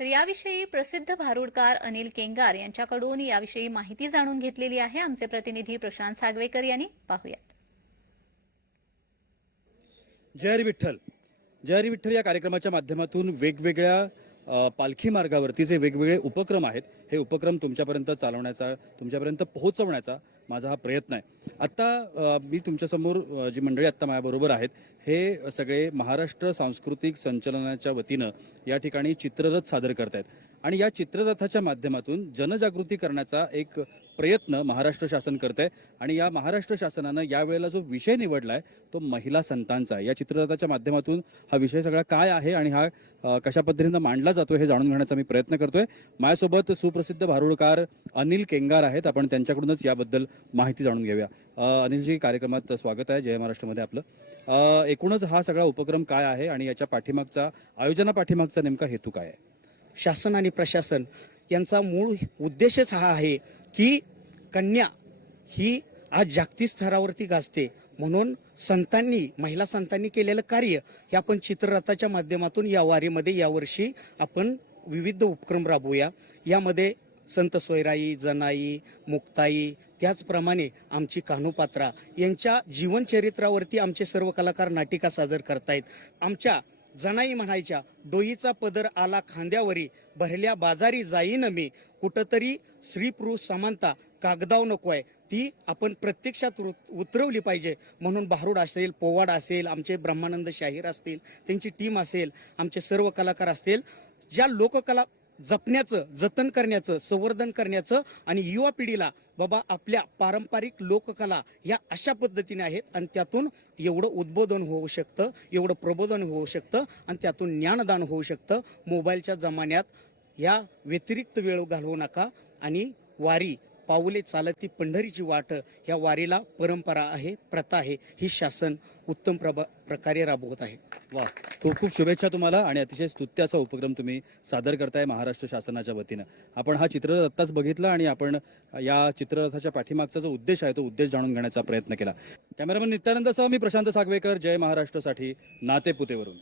तर याविषयी प्रसिद्ध भारुडकार अनिल केंगार यांच्याकडून याविषयी माहिती जाणून घेतलेली आहे. आमचे प्रतिनिधी प्रशांत सागवेकर यांनी. पाहूयात. जय हरी विठ्ठल. जय हरी विठ्ठल या कार्यक्रमाच्या माध्यमातून वेगवेगळ्या पालखी मार्गावरती जे वेगवेगळे उपक्रम आहेत हे उपक्रम तुमच्यापर्यंत चालवण्याचा तुमच्यापर्यंत पोहोचवण्याचा माझा हा प्रयत्न आहे. आत्ता मी तुमच्यासमोर जी मंडळी आत्ता माझ्याबरोबर आहेत हे सगळे महाराष्ट्र सांस्कृतिक संचलनाच्या वतीनं या ठिकाणी चित्ररथ सादर करत आहेत आणि या चित्ररथाच्या माध्यमातून जनजागृती करण्याचा एक प्रयत्न महाराष्ट्र शासन करत आहे आणि या महाराष्ट्र शासनानं यावेळेला जो विषय निवडला आहे तो महिला संतांचा आहे. या चित्ररथाच्या माध्यमातून हा विषय सगळा काय आहे आणि हा कशा पद्धतीनं मांडला जातो हे जाणून घेण्याचा मी प्रयत्न करतोय. माझ्यासोबत सुप्रसिद्ध भारुडकार अनिल केंगार आहेत. आपण त्यांच्याकडूनच याबद्दल माहिती जाणून घेऊया. अनिलजी कार्यक्रमात स्वागत आहे. जय महाराष्ट्रमध्ये आपलं. एकूणच हा सगळा उपक्रम काय आहे आणि याच्या पाठीमागचा आयोजना पाठीमागचा नेमका हेतू काय आहे? शासन आणि प्रशासन यांचा मूळ उद्देशच हा आहे की कन्या ही आज जागतिक स्तरावरती गाजते. म्हणून संतांनी महिला संतांनी केलेलं कार्य हे आपण चित्ररथाच्या माध्यमातून या वारीमध्ये यावर्षी आपण विविध उपक्रम राबवूया. यामध्ये संत सोयराई जनाई मुक्ताई त्याचप्रमाणे आमची कान्होपात्रा यांच्या जीवनचरित्रावरती आमचे सर्व कलाकार नाटिका सादर करतायत. आमच्या जणाई म्हणायच्या डोईचा पदर आला खांद्यावरी भरल्या बाजारी जाईन मी. कुठंतरी स्त्री पुरुष समानता कागदाव नको आहे ती आपण प्रत्यक्षात उत- उतरवली पाहिजे. म्हणून भारूड असेल पोवाड असेल आमचे ब्रह्मानंद शाहीर असतील त्यांची टीम असेल आमचे सर्व कलाकार असतील ज्या लोककला जपण्याचं जतन करण्याचं संवर्धन करण्याचं आणि युवा पिढीला बाबा आपल्या पारंपरिक लोककला ह्या अशा पद्धतीने आहेत आणि त्यातून एवढं उद्बोधन होऊ शकतं एवढं प्रबोधन होऊ शकतं आणि त्यातून ज्ञानदान होऊ शकतं. मोबाईलच्या जमान्यात या व्यतिरिक्त वेळ घालवू नका आणि वारी पाऊले चालत ती पंढरीची वाट ह्या वारीला परंपरा आहे प्रथा आहे ही शासन उत्तम प्रभा प्रकारे राबवत आहे. वा खूप खूप शुभेच्छा तुम्हाला आणि अतिशय स्तुत्याचा उपक्रम तुम्ही सादर करताय महाराष्ट्र शासनाच्या वतीनं. आपण हा चित्ररथ आत्ताच बघितला आणि आपण या चित्ररथाच्या पाठीमागचा जो उद्देश आहे तो उद्देश जाणून घेण्याचा प्रयत्न केला. कॅमेरामन नित्यानंदसह मी प्रशांत सागवेकर. जय महाराष्ट्रसाठी नातेपुतेवरून